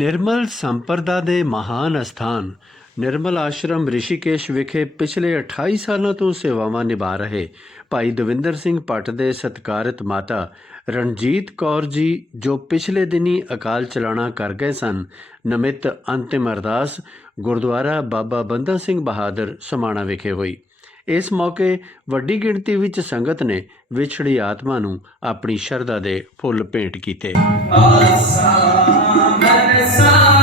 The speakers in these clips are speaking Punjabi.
ਨਿਰਮਲ ਸੰਪਰਦਾ ਦੇ ਮਹਾਨ ਅਸਥਾਨ, ਨਿਰਮਲ ਆਸ਼ਰਮ ਰਿਸ਼ੀਕੇਸ਼ ਵਿਖੇ ਪਿਛਲੇ 28 ਸਾਲਾਂ ਤੋਂ ਸੇਵਾਵਾਂ ਨਿਭਾ ਰਹੇ ਭਾਈ ਦਵਿੰਦਰ ਸਿੰਘ ਪੱਟ ਦੇ ਸਤਕਾਰਿਤ ਮਾਤਾ ਰਣਜੀਤ ਕੌਰ ਜੀ, ਜੋ ਪਿਛਲੇ ਦਿਨੀ ਅਕਾਲ ਚਲਾਣਾ ਕਰ ਗਏ ਸਨ, ਨਮਿਤ ਅੰਤਿਮ ਅਰਦਾਸ ਗੁਰਦੁਆਰਾ ਬਾਬਾ ਬੰਦਾ ਸਿੰਘ ਬਹਾਦਰ ਸਮਾਣਾ ਵਿਖੇ ਹੋਈ। ਇਸ ਮੌਕੇ ਵੱਡੀ ਗਿਣਤੀ ਵਿੱਚ ਸੰਗਤ ਨੇ ਵਿਛੜੀ ਆਤਮਾ ਨੂੰ ਆਪਣੀ ਸ਼ਰਧਾ ਦੇ ਫੁੱਲ ਭੇਂਟ ਕੀਤੇ। sorry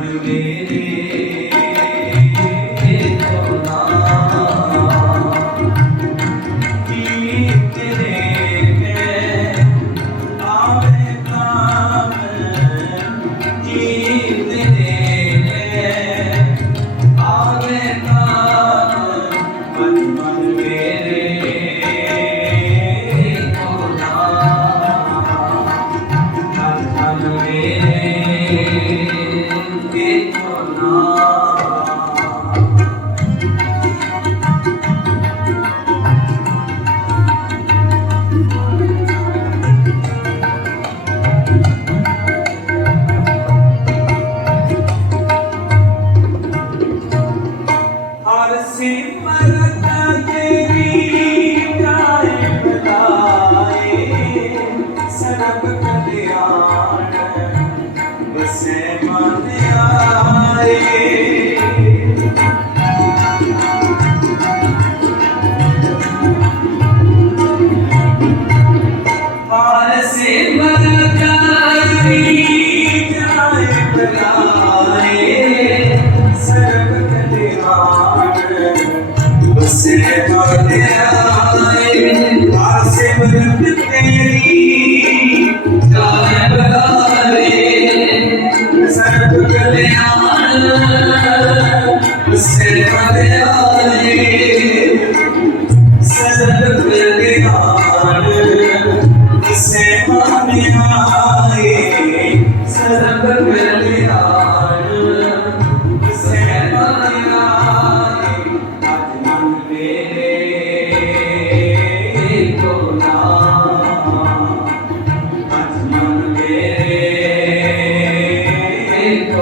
मेरे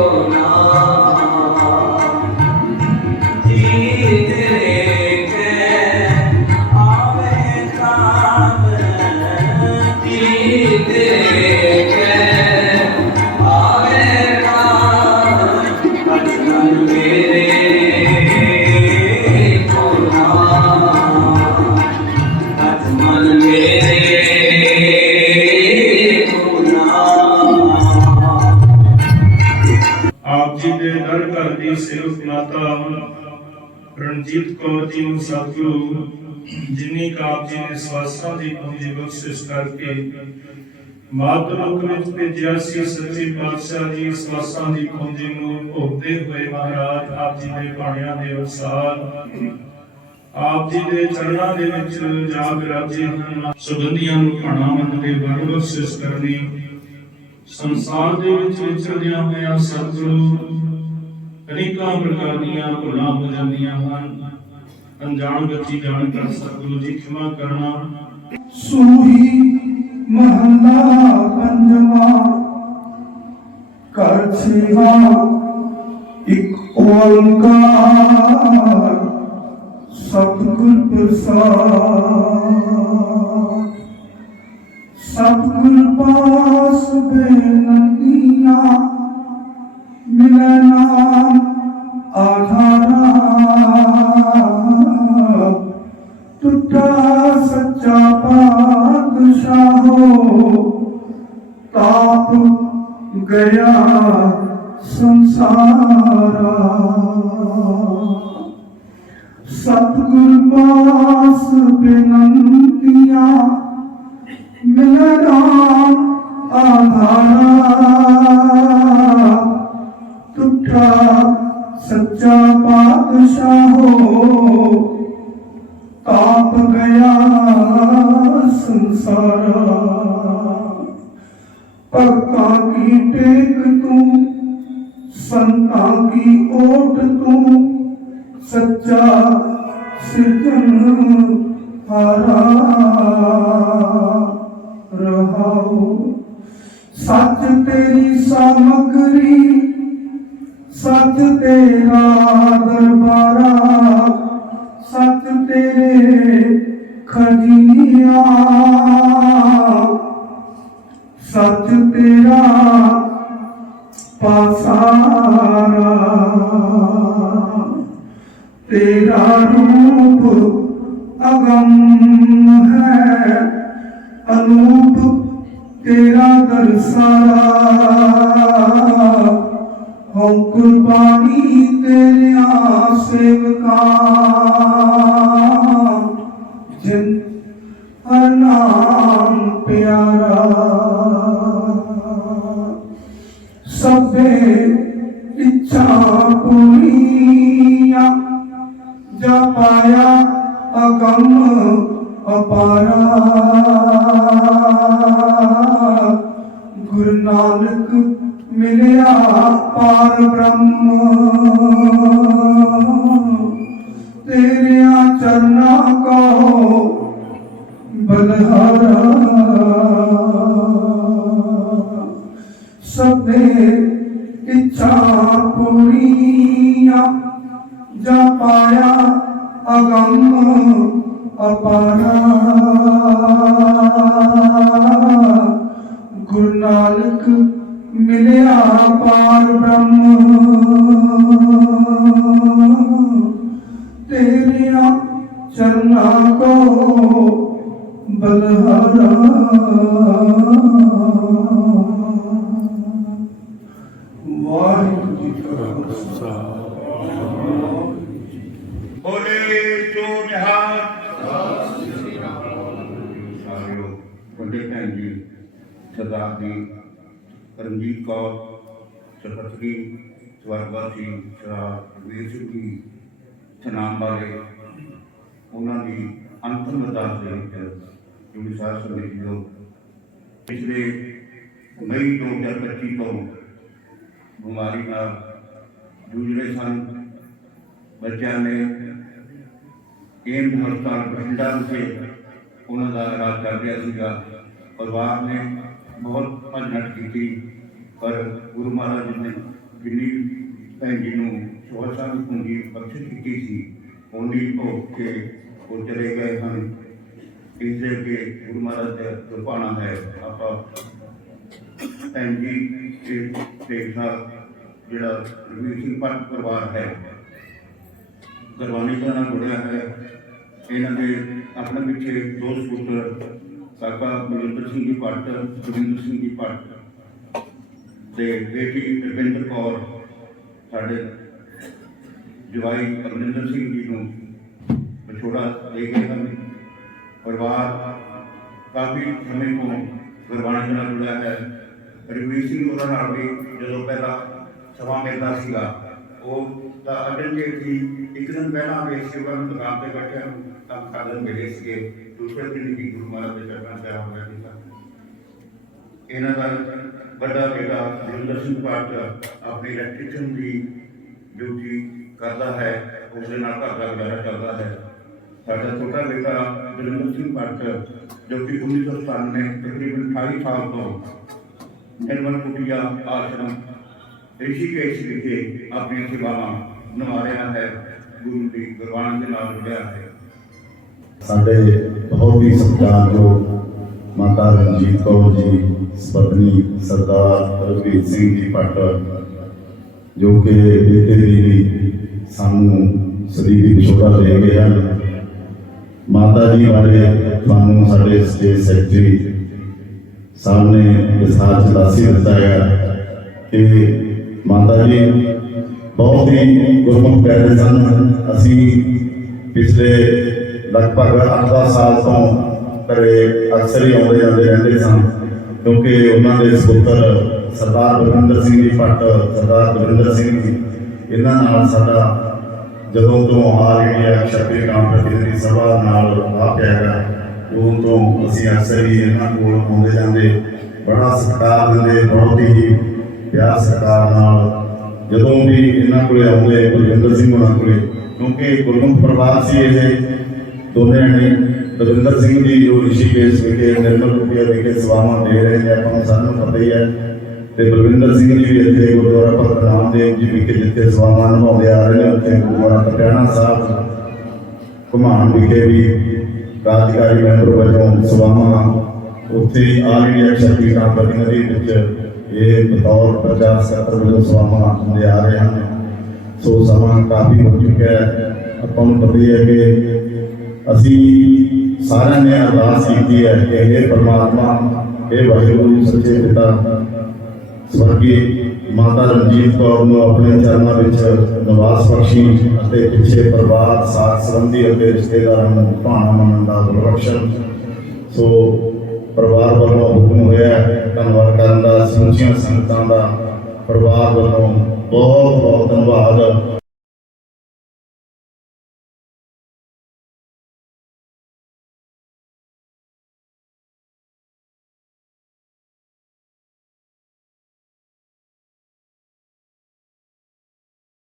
না ਰਣਜੀਤ ਕੌਰ ਜੀ ਨੂੰ ਸਤਿਗੁਰੂ ਜਿਨੀ ਕਾਪ ਜੀ ਸਵਾਸਾਂ ਦੀ ਪੂੰਜੀ ਬਖਸ਼ਿਸ਼ ਕਰਕੇ ਮਾਤਮਕ ਵਿੱਚ ਭੇਜਿਆ ਸੀ, ਸੱਚੇ ਪਾਤਸ਼ਾਹ ਜੀ ਸਵਾਸਾਂ ਦੀ ਪੂੰਜੀ ਨੂੰ ਭੋਗਦੇ ਹੋਏ ਮਹਾਰਾਜ ਆਪ ਜੀ ਦੇ ਬਾਣਿਆਂ ਦੇ ਅਨੁਸਾਰ ਆਪ ਜੀ ਦੇ ਚਰਨਾਂ ਦੇ ਵਿੱਚ ਜਾ ਬਿਰਾਜੇ ਹਨ ਸੁਗੰਧੀਆਂ ਨੂੰ ਘਣਾ ਮੰਨਦੇ ਵਰਵਰ ਸਿਸ ਕਰਨੀ। ਸੰਸਾਰ ਦੇ ਵਿੱਚ ਵਿਚਰਦਿਆਂ ਹੋਇਆ ਸਤਿਗੁਰੂ ਅਨੇਕਾਂ ਪ੍ਰਕਾਰ ਦੀਆਂ ਭੁੱਲਾਂ ਹੋ ਜਾਂਦੀਆਂ ਹਨ। ਅਣਜਾਣ ਬੱਚੀ ਜਾਣ ਕਰ ਸਤਿਗੁਰੂ ਜੀ ਖਿਮਾ ਕਰਨਾ। ਸੂਹੀ ਮਹਲਾ ਪੰਜਵਾ ਕਰ ਛੇਵਾ ਇੱਕ ਓੰਕਾਰ, ਸਤਿਗੁਰ ਪ੍ਰਸਾਦ। ਸਤਿਗੁਰ ਪਾਸ ਬੇਨੰਦੀਆਂ ਮਿਲੈ ਸੱਚਾ ਪਾਤਸ਼ਾਹੋ ਤਾਪ ਗਿਆ ਸੰਸਾਰਾ। ਸਤਿਗੁਰ ਪਾਸ ਬਿਨੰਤੀਆਂ ਮਿਲਣਾ ਆਧਾਰਾ। ਟੁੱਟਾ ਸੱਚਾ ਪਾਤਸ਼ਾਹੋ ਤਾਪ ਗਿਆ ਸੰਸਾਰਾ। ਭਗਤਾਂ ਕੀ ਟੇਕ ਤੂੰ? ਸੰਤਾਂ ਕੀ ਓਟ ਤੂੰ? ਸੱਚਾ ਸਿਰਜਣ ਹਾਰਾ ਰਹਾਉ ਸੱਚ ਤੇਰੀ ਸਾਮਗਰੀ, ਸੱਚ ਤੇਰਾ ਦਰਬਾਰਾ ਸੱਚ ਤੇਰੇ ਖਜੀਆਂ ਸੱਚ ਤੇਰਾ ਪਾਸਾਰਾ। ਤੇਰਾ ਰੂਪ ਅਗੰਮ ਹੈ। ਅਨੂਪ ਤੇਰਾ ਦਰਸਾਰਾ। ਹਉ ਕੁਰਬਾਨੀ ਤੇਰਿਆਂ ਸੇਵਕਾਂ ਜਿਨ ਤੇਰਿਆਂ ਚਰਨਾਂ ਕੋ ਬਲਹਾਰਾ ਵਾਹਿਗੁਰੂ ਜੀ ਕਾ ਖਾਲਸਾ ਬੋਲੇ ਜੋ ਨਿਹਾਲ ਸਾਰਿਓ ਵੱਡੇ ਭੈਣ ਜੀ ਸਰਦਾਰ ਜੀ ਰਣਜੀਤ ਕੌਰ ਸਰਪੰਚੀ ਸਵਰਗਵਾਸੀ ਸਰਦਾਰ ਵੀਰ ਸਿੰਘ ਜੀ ਸਨਾਮ ਵਾਲੇ ਉਹਨਾਂ ਦੀ ਅੰਤਮ ਅਰਦਾਸ ਦੇ ਵਿੱਚ ਜੁੜੀ ਸਾਧ ਸੰਗਤ ਜੀ ਪਿਛਲੇ ਮਈ 2025 ਤੋਂ ਬਿਮਾਰੀ ਨਾਲ ਜੂਝ ਰਹੇ ਸਨ। ਬੱਚਿਆਂ ਨੇ ਏਮ ਹਸਪਤਾਲ ਬਠਿੰਡਾ ਵਿਖੇ ਉਹਨਾਂ ਦਾ ਇਲਾਜ ਕਰ ਰਿਹਾ ਸੀਗਾ। ਪਰਿਵਾਰ ਨੇ ਬਹੁਤ ਭਜਨਟ ਕੀਤੀ, ਪਰ ਗੁਰੂ ਮਹਾਰਾਜ ਨੇ ਜਿੰਨੀ ਭੈਣ ਜੀ ਨੂੰ ਸੋਹਸਾਂ ਦੀ ਪੂੰਜੀ ਬਖਸ਼ਿਸ਼ ਕੀਤੀ ਸੀ, ਉਹਨੀ ਭੋਗ ਕੇ ਉਹ ਚਲੇ ਗਏ ਹਨ। ਇਸ ਦੇ ਅੱਗੇ ਗੁਰੂ ਮਹਾਰਾਜ ਦਾ ਕੁਰਬਾਨਾ ਹੈ। ਆਪਾਂ ਭੈਣ ਜੀ ਦੇ ਦੇਖ ਨਾਲ ਜਿਹੜਾ ਰਵੀਰ ਸਿੰਘ ਭੱਟ ਪਰਿਵਾਰ ਹੈ, ਗੁਰਬਾਣੀ ਦਾ ਨਾਮ ਜੁੜਿਆ ਹੈ। ਇਹਨਾਂ ਦੇ ਆਪਣੇ ਪਿੱਛੇ ਦੋ ਸਪੁੱਤਰ, ਕਾਕਾ ਮਨਿੰਦਰ ਸਿੰਘ ਜੀ ਭੱਟ ਜੋਗਿੰਦਰ ਸਿੰਘ ਜੀ ਭੱਟ ਤੇ ਬੇਟੀ ਰਵਿੰਦਰ ਕੌਰ ਸਾਡੇ ਜਵਾਈ ਅਮਰਿੰਦਰ ਸਿੰਘ ਜੀ ਨੂੰ ਵਿਛੋੜਾ ਦੇ ਗਏ ਹਨ ਪਰਿਵਾਰ ਕਾਫੀ ਸਮੇਂ ਤੋਂ ਗੁਰਬਾਣੀ ਨਾਲ ਜੁੜਿਆ ਹੈ। ਰਵੀ ਸਿੰਘ ਉਹਨਾਂ ਨਾਲ ਵੀ ਜਦੋਂ ਪਹਿਲਾਂ ਸਮਾਂ ਮਿਲਦਾ ਸੀਗਾ, ਉਹ ਤਾਂ ਅਡਨ ਕੇ ਸੀ ਇੱਕ ਦਿਨ ਪਹਿਲਾਂ ਵੀ ਸੇਵਾ ਨੂੰ ਦੁਕਾਨ ਤੇ ਬੈਠਿਆ ਨੂੰ ਕੰਮ ਕਰਨ ਮਿਲੇ ਸੀਗੇ। ਦੂਸਰੇ ਦਿਨ ਵੀ ਗੁਰੂ ਮਹਾਰਾਜ ਦੇ ਚਰਨਾਂ ਤੇ ਆ ਗਿਆ ਸੀਗਾ। ਇਹਨਾਂ ਦਾ ਵੱਡਾ ਬੇਟਾ ਜਿੰਦਰ ਸਿੰਘ ਪਾਟ ਆਪਣੀ ਇਲੈਕਟ੍ਰੀਸ਼ੀਅਨ ਦੀ ਡਿਊਟੀ ਕਰਦਾ ਹੈ ਉਸ ਦੇ ਨਾਲ ਘਰ ਦਾ ਗੁਜ਼ਾਰਾ ਚੱਲਦਾ ਹੈ। ਸਾਡਾ ਛੋਟਾ ਬੇਟਾ ਜਿੰਦਰ ਸਿੰਘ ਪਾਟ ਜੋ ਕਿ 1997 ਤਕਰੀਬਨ 28 ਸਾਲ ਤੋਂ ਨਿਰਮਲ ਕੁਟੀਆ ਆਸ਼ਰਮ, ਰਿਸ਼ੀਕੇਸ਼ ਵਿਖੇ ਆਪਣੀਆਂ ਸੇਵਾਵਾਂ ਨਿਭਾ ਰਿਹਾ ਹੈ, ਗੁਰੂ ਦੀ ਗੁਰਬਾਣੀ ਦੇ ਨਾਲ ਜੁੜਿਆ ਹੈ। ਸਾਡੇ ਬਹੁਤ ਹੀ ਸਤਿਕਾਰਯੋਗ ਮਾਤਾ ਰਣਜੀਤ ਕੌਰ ਜੀ ਪਤਨੀ ਸਰਦਾਰ ਰਘਵੀਰ ਸਿੰਘ ਜੀ ਭੱਟ, ਜੋ ਕਿ ਬੀਤੇ ਦਿਨੀ ਸਾਨੂੰ ਸਰੀਰਕ ਵਿਛੋੜਾ ਦੇ ਗਏ ਹਨ। ਮਾਤਾ ਜੀ ਬਾਰੇ ਤੁਹਾਨੂੰ ਸਾਡੇ ਸਟੇਟ ਸੈਕਟਰੀ ਸਾਹਿਬ ਨੇ ਵਿਸਥਾਰ ਚ ਦਿੱਤਾ ਹੈ ਕਿ ਮਾਤਾ ਜੀ ਬਹੁਤ ਹੀ ਗੁਰਮੁਖ ਪਿਆਰੇ ਸਨ। ਅਸੀਂ ਪਿਛਲੇ ਲਗਭਗ 8 ਸਾਲ ਤੋਂ ਘਰੇ ਅਕਸਰ ਹੀ ਆਉਂਦੇ ਜਾਂਦੇ ਰਹਿੰਦੇ ਸਨ। ਕਿਉਂਕਿ ਉਹਨਾਂ ਦੇ ਸੁਪੁੱਤਰ ਸਰਦਾਰ ਬਲਵਿੰਦਰ ਸਿੰਘ ਜੀ, ਭੱਟ ਸਰਦਾਰ ਗੁਰਿੰਦਰ ਸਿੰਘ ਜੀ, ਇਹਨਾਂ ਨਾਲ ਸਾਡਾ ਜਦੋਂ ਤੋਂ ਆ ਇੰਡੀਆ ਛੱਤੀ ਕਾਂਪਰੇਟਿਵ ਸਭਾ ਨਾਲ ਆ ਪਿਆ ਹੈ ਉਦੋਂ ਤੋਂ ਅਸੀਂ ਅਕਸਰ ਹੀ ਇਹਨਾਂ ਕੋਲ ਆਉਂਦੇ ਜਾਂਦੇ, ਬੜਾ ਸਤਿਕਾਰ ਦਿੰਦੇ, ਬਹੁਤ ਹੀ ਪਿਆਰ ਸਤਿਕਾਰ ਨਾਲ ਜਦੋਂ ਵੀ ਇਹਨਾਂ ਕੋਲੇ ਆਉਂਦੇ, ਬਲਵਿੰਦਰ ਸਿੰਘ ਉਹਨਾਂ ਕੋਲੇ, ਕਿਉਂਕਿ ਗੁਰਮੁਖ ਪਰਿਵਾਰ ਸੀ ਇਹ, ਦੋਨੇ ਨੇ ਦਵਿੰਦਰ ਸਿੰਘ ਜੀ, ਜੋ ਰਿਸ਼ੀਕੇਸ਼ ਵਿਖੇ, ਨਿਰਮਲ ਕੁਟੀਆ ਵਿਖੇ ਸੇਵਾਵਾਂ ਦੇ ਰਹੇ ਨੇ, ਆਪਾਂ ਨੂੰ ਸਾਨੂੰ ਪਤਾ ਹੀ ਹੈ। ਤੇ ਬਲਵਿੰਦਰ ਸਿੰਘ ਜੀ ਵੀ ਇੱਥੇ ਗੁਰਦੁਆਰਾ ਭਗਤ ਨਾਮਦੇਵ ਜੀ ਵਿਖੇ ਜਿੱਥੇ ਸੇਵਾਵਾਂ ਨਿਭਾਉਂਦੇ ਆ ਰਹੇ ਨੇ, ਉੱਥੇ ਗੁਰਦੁਆਰਾ ਪਟਿਆਣਾ ਸਾਹਿਬ, ਘੁਮਾਣ ਵਿਖੇ ਵੀ ਕਾਰਜਕਾਰੀ ਮੈਂਬਰ ਵਜੋਂ ਸੇਵਾਵਾਂ ਉੱਥੇ ਆਲ ਇੰਡੀਆ ਸ਼ਕਤੀ ਕੰਪਨੀ ਦੇ ਵਿੱਚ ਇਹ ਬਤੌਰ ਪ੍ਰਚਾਰ ਸਕੱਤਰ ਵਜੋਂ ਸੇਵਾਵਾਂ ਹੁੰਦੇ ਆ ਰਹੇ ਹਨ। ਸੋ ਸਮਾਂ ਕਾਫੀ ਹੋ ਚੁੱਕਿਆ ਹੈ। ਆਪਾਂ ਨੂੰ ਪਤਾ ਹੈ ਕਿ ਅਸੀਂ ਸਾਰਿਆਂ ਨੇ ਅਰਦਾਸ ਕੀਤੀ ਹੈ ਕਿ ਇਹ ਪਰਮਾਤਮਾ ਇਹ ਵਾਹਿਗੁਰੂ, ਸੱਚੇ ਪਿਤਾ, ਸਵਰਗੀ ਮਾਤਾ ਰਣਜੀਤ ਕੌਰ ਨੂੰ ਆਪਣੇ ਚਰਨਾਂ ਵਿੱਚ ਨਿਵਾਸ ਬਖਸ਼ੀ ਅਤੇ ਪਿੱਛੇ ਪਰਿਵਾਰ, ਸਾਥ ਸੰਬੰਧੀ ਅਤੇ ਰਿਸ਼ਤੇਦਾਰਾਂ ਨੂੰ ਭਾਣਾ ਮੰਨਣ ਦਾ ਬਖਸ਼ਣ। ਸੋ ਪਰਿਵਾਰ ਵੱਲੋਂ ਹੁਕਮ ਹੋਇਆ ਧੰਨਵਾਦ ਕਰਨ ਦਾ, ਸਮੁੱਚੀਆਂ ਸੰਗਤਾਂ ਦਾ ਪਰਿਵਾਰ ਵੱਲੋਂ ਬਹੁਤ ਬਹੁਤ ਧੰਨਵਾਦ।